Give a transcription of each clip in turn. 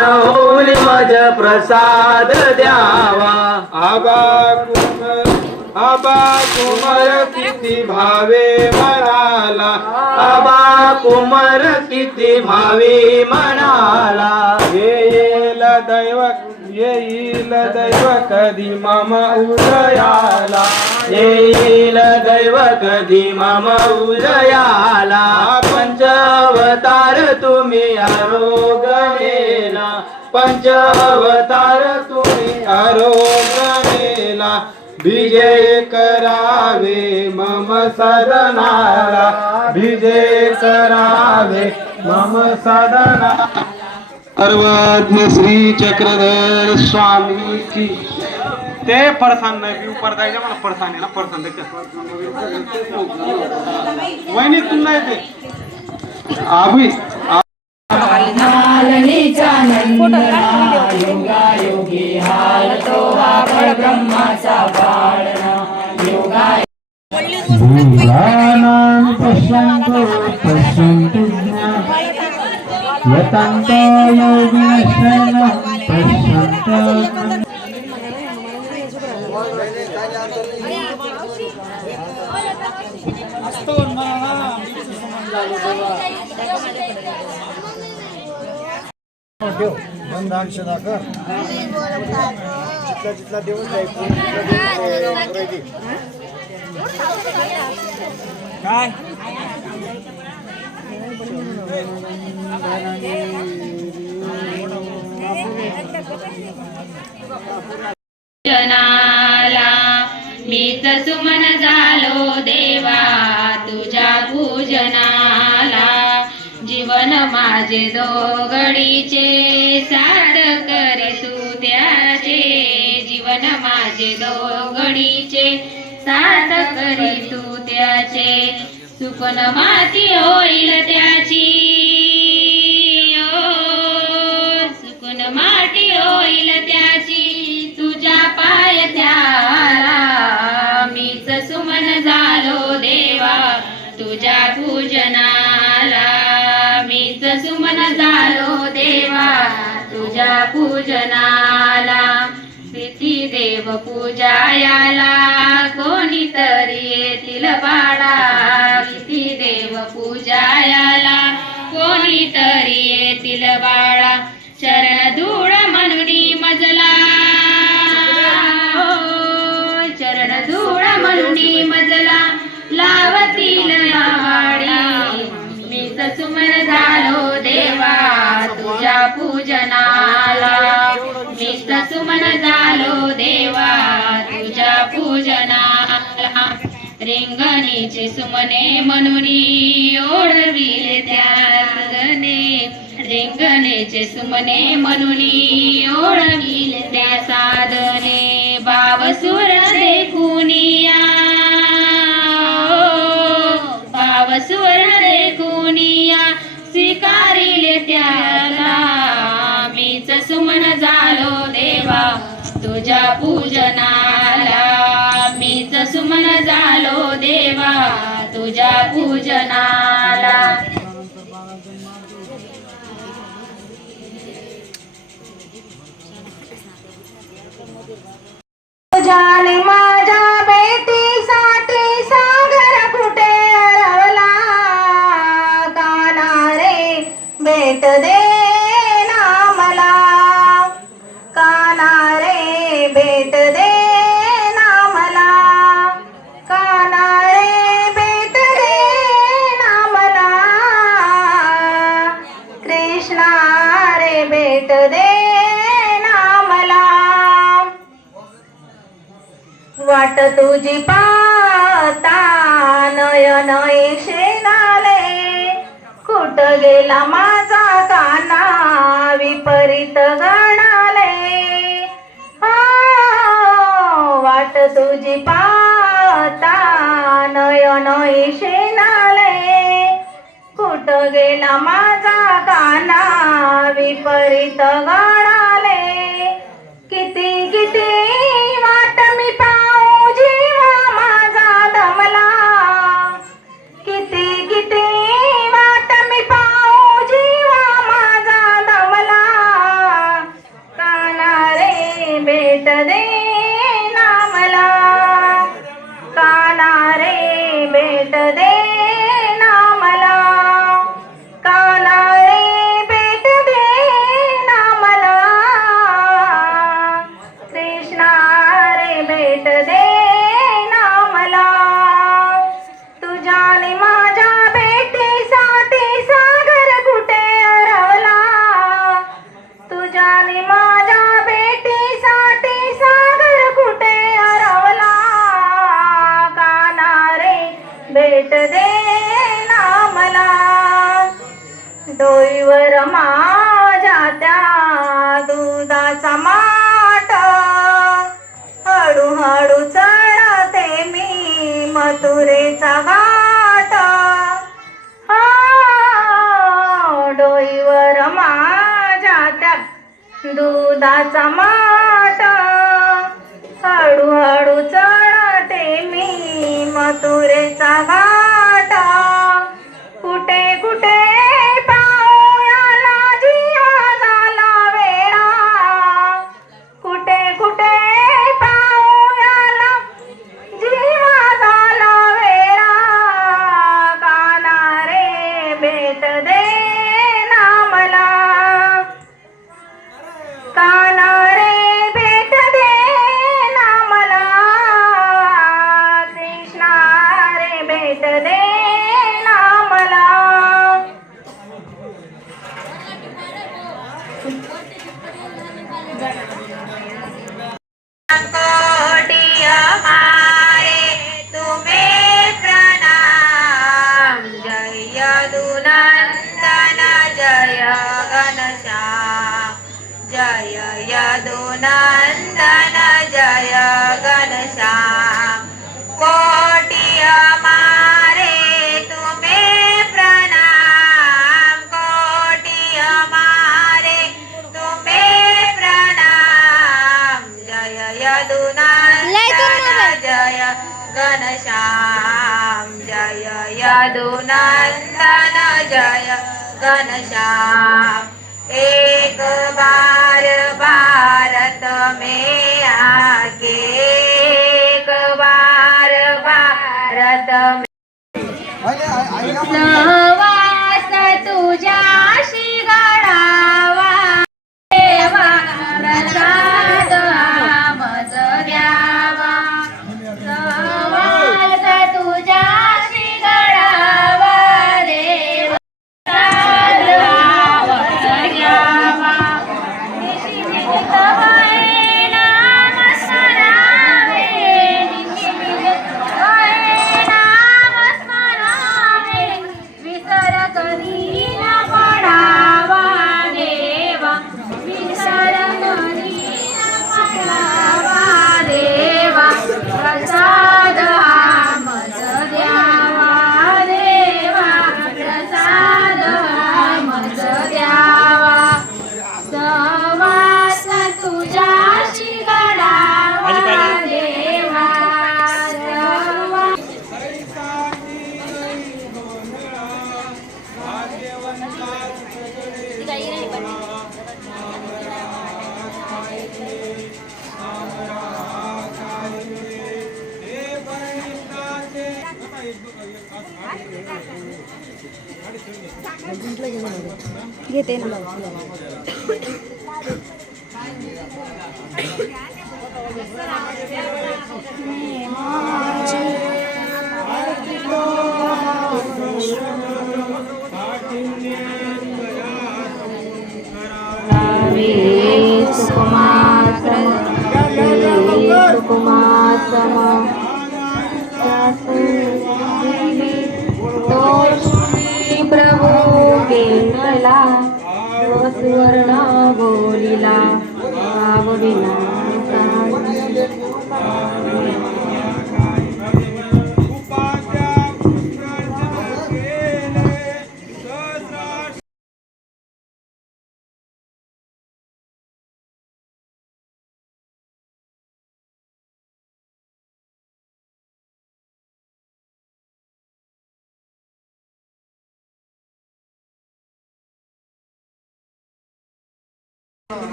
होऊन मज प्रसाद द्यावा। आबा कुमार किती भावे म्हणाला, आबा कुमार किती भावी म्हणाला। येईल दैव कधी मम उदयाला, येईल दैव कधी मम उदयाला। पंचावतार तुम्ही आरोग्येला, पंचावतार तुम्ही आरोग्येला विजय करावे मम सदनाला, विजय करावे मम सदना। सर्वज्ञ श्री चक्रधर स्वामी की। ते पडसान नाही पिऊ पडतायचे मला पडसान आहे ना, पडसान वहिनी तू नाही ते आभी योगी हाल तो हा ब्रह्माचा पाळणा योगा पश्यन्तु पश्यन्तु यतन्तो योगिनश्चैन पश्यन्तु। जितला देऊन काय जनाला मीच सुमन झालो देवा तुझ्या पूजनाला। जीवन माझे दोघडीचे साथ करे तू त्याचे, जीवन माझे दोघडीचे साथ करे तू त्याचे। सुकन माती होईल त्याची, सुकन माती होईल त्याची तुझ्या पायथ्याला। मीच सुमन झालो देवा तुझ्या पूजनाला, मीच सुमन झालो देवा तुझ्या पूजनाला। प्रीती देव पूजायाला कोणीतरी येतील बाळा, प्रीती देव पूजायाला कोणीतरी येतील बाळा। चरण धूळ म्हणूनी मजला, चरण धूळ म्हणूनी मजला लावतील वाडी। मीच सुमन झालो देवा तुझ्या पूजनाला, मीच सुमन झालो देवा तुझ्या पूजनाला। रिंगणीचे सुमने म्हणूनी ओढविले त्या गगने, रिंगणेचे सुमने म्हणूनी ओढविले त्या साधने। बावसुर देखुनिया, बावसुर देखुनिया स्वीकारिले त्याला। मीच सुमन झालो देवा तुझ्या पूजनाला, मीच सुमन झालो देवा तुझ्या पूजनाला। झाले माझ्या बेटीसाठी सागर कुठे हरवला, काना रे भेट दे ना मला, काना रे भेट दे ना मला, काना रे भेट दे ना मला, कृष्णा रे भेट दे ना मला। वाट तुझी पाहता नयन शेणाले, कुठ गेला माझा काना विपरीत गणाले। वाट तुझी पाहता नयन शेणाले, कुठ गेला माझा काना विपरीत गणाले। किती किती वाट मी पाहू जीवा माझा दमला, किती किती वाट मी पाहू जीवा माझा दमला। आणि माझ्या भेटीसाठी सागर कुठे हरवला काना रे भेट दे ना मला डोईवर माझ्या त्या दुधाचा माठ हळूहळू चढते मी मथुरेचा घाट डोईवर माझ्या त्या दुधाचा माठ हळूहळू चढते मी मथुरेचा घाट कुठे कुठे पाहुयाला जीवा झाला वेडा कुठे कुठे पाहुयाला जीवा झाला वेडा काना रे भेट दे ना मला काना रे भेट दे ना मला कृष्णा रे भेट दे ना मला कोटिया मारे तुम्हें प्रणाम जय यदुनंदन जय घनश्याम जय यदुनंदन जय घनश्याम कोटिया मारे तुम्हें प्रणाम कोटिया मारे तुम्हें प्रणाम जय यदुनंदन जय घनश्याम जय यदुनंदन जय घनश्याम एक बार भारत में आके एक बार भारत में प्रवास तुझ्याशी घडावा देवा प्रसाद आमज द्यावा प्रवास तुझ्याशी घडावा देवा प्रसाद आमज द्यावा निशिमित होय नाम स्मरावे निशिमित होय नाम स्मरावे विसर कधी न पडावा देवा विसर कधी न पडावा देवा प्रसाद आमज द्यावा देवा प्रसाद आमज द्यावा सहवास तुझ्याशी घडावा देवा सहवास घेते ना प्रभू केला सुवर्ण बोलिला भाव विना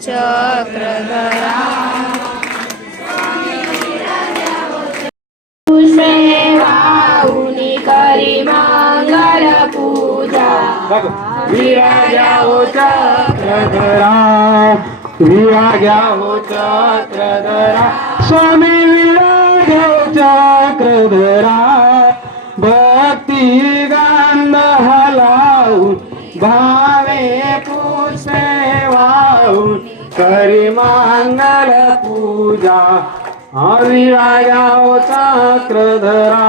चक्रधरा सेवाऊनी करी मंगल पूजा विराजा हो चक्रधरा विराजा हो चक्रधरा स्वामी विराजा हो चक्रधरा श्रीगंध हलावून भावे पुष्पे वाहून करी मंगल पूजा विराजाओ चक्रधरा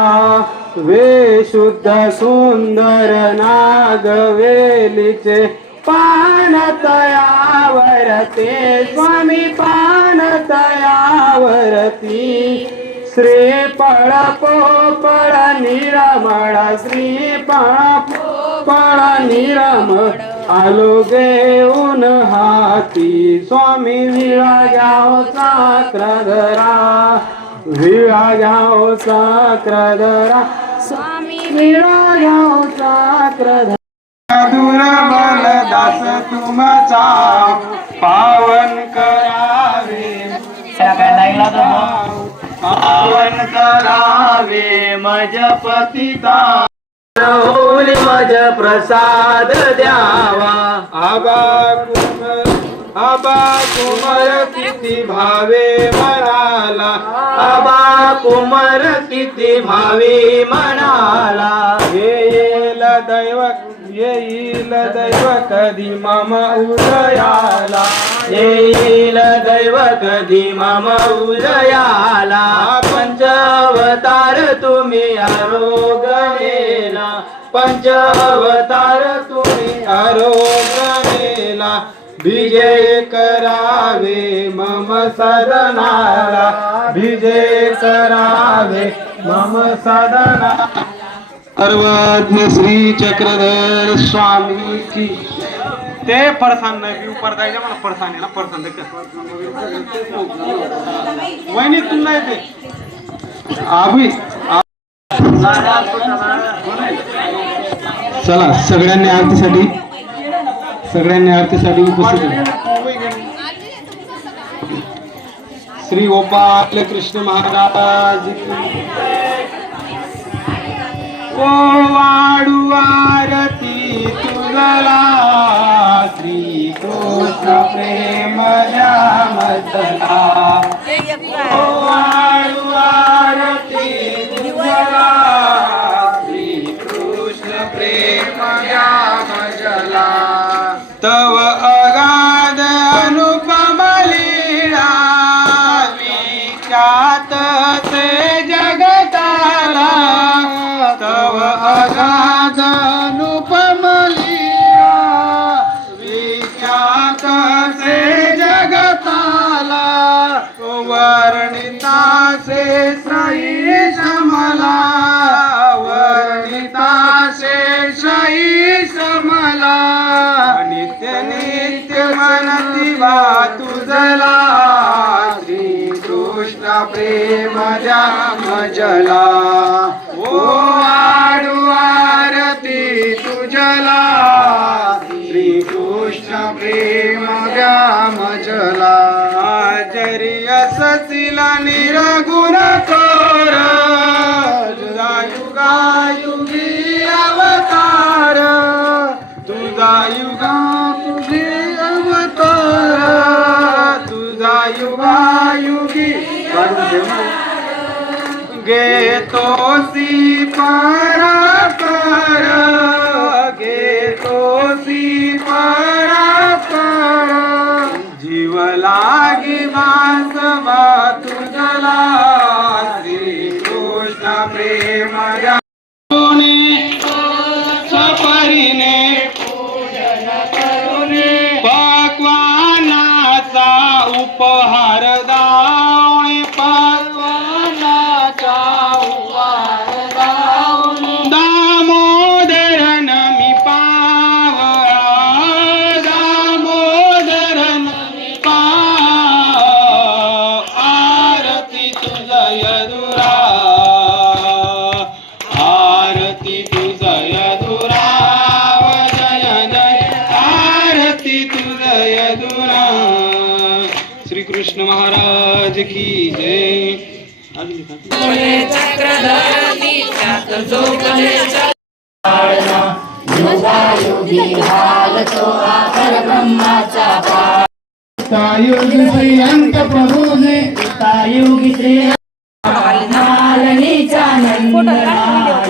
वे शुद्ध सुंदर नागवेलीचे पान तयावरते स्वामी पान तयावरती श्रीफळ पोपळ निरमळ श्रीफळ पोपळ निरमळ आलो घेऊन हाती स्वामी विराजाओ चक्रधरा विराजाओ चक्रधरा स्वामी विराजाओ चक्रधरा दुर्बल दास तुमचा पावन करावे पावन करावे मज पतिता होली मज प्रसाद द्यावा आबा कुमर किती भावे म्हणाला आबा कुमर किती भावे म्हणाला येईल दैव कधी मम उदयाला येईल दैव कधी मम उदयाला पंचावतार तुम्ही आरोग्येला पंचावतार तुम्ही आरोग्येला विजय करावे मम सदनाला विजय करावे मम सदना सर्वज्ञ श्री चक्रधर स्वामी की ते फरसान नाही ऊपर जायचं मला फरसान आहे ना फरसान वहिनी तू नाही ते आभी चला सगळ्यांनी आरतीसाठी उपस्थित श्री गोपाल कृष्ण महाराज ओ वाडू आरती तुझला श्री कृष्ण प्रेम जामतला ओ वाडू आरती तुझला श्री कृष्ण प्रेम जामजला तव अगाध अनुपम लीला विख्यात ते जगताला तव अगाध अनुपम लीला विख्यात से जगताला वर्णिता से श्रेष मला वर्णिता से श्रेष मला नित्य नित्य मनती वा तुझला श्री कृष्ण प्रेम जामजला ओ वाडू आरती तुझला श्री कृष्ण प्रेम जामजला जरी अससिला निरगुण थोर तुझा युगायुगी अवतार तुझा युगायुगी अवतार तुझा युगायुगी घेतोसी पराकर घेतोसी पराकर जीव लागी मास तुझला श्री कृष्ण प्रेम सपरीने पूजन करुणे पक्वानाचा उपहार दावणे पक्वानाचा उपहार दावणे दामोदर नमी पाव दामोदर नमी पाव आरती तुझा यदुरा आरती तुझा यदुरा जय जय आरती तुझा यदुरा श्री कृष्ण महाराज की जय युग श्री अंत प्रभु ने युग श्री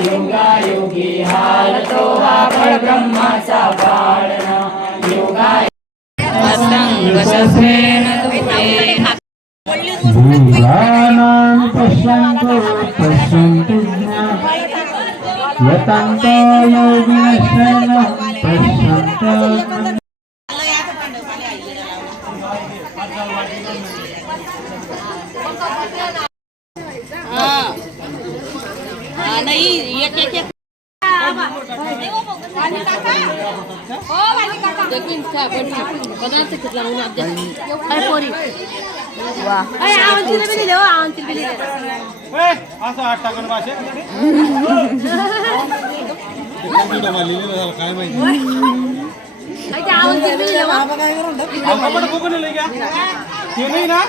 योगायोगी हालतो हा ब्रह्माचा पाळणा योगा असंग सत्रेन दुरे भूतानां पश्यन्तु पश्यन्तु ज्ञानं यतन्तो योगिनश्चैन पश्यन्तो असं आठ टाकून भाषे काय माहिती बघून ते नाही ना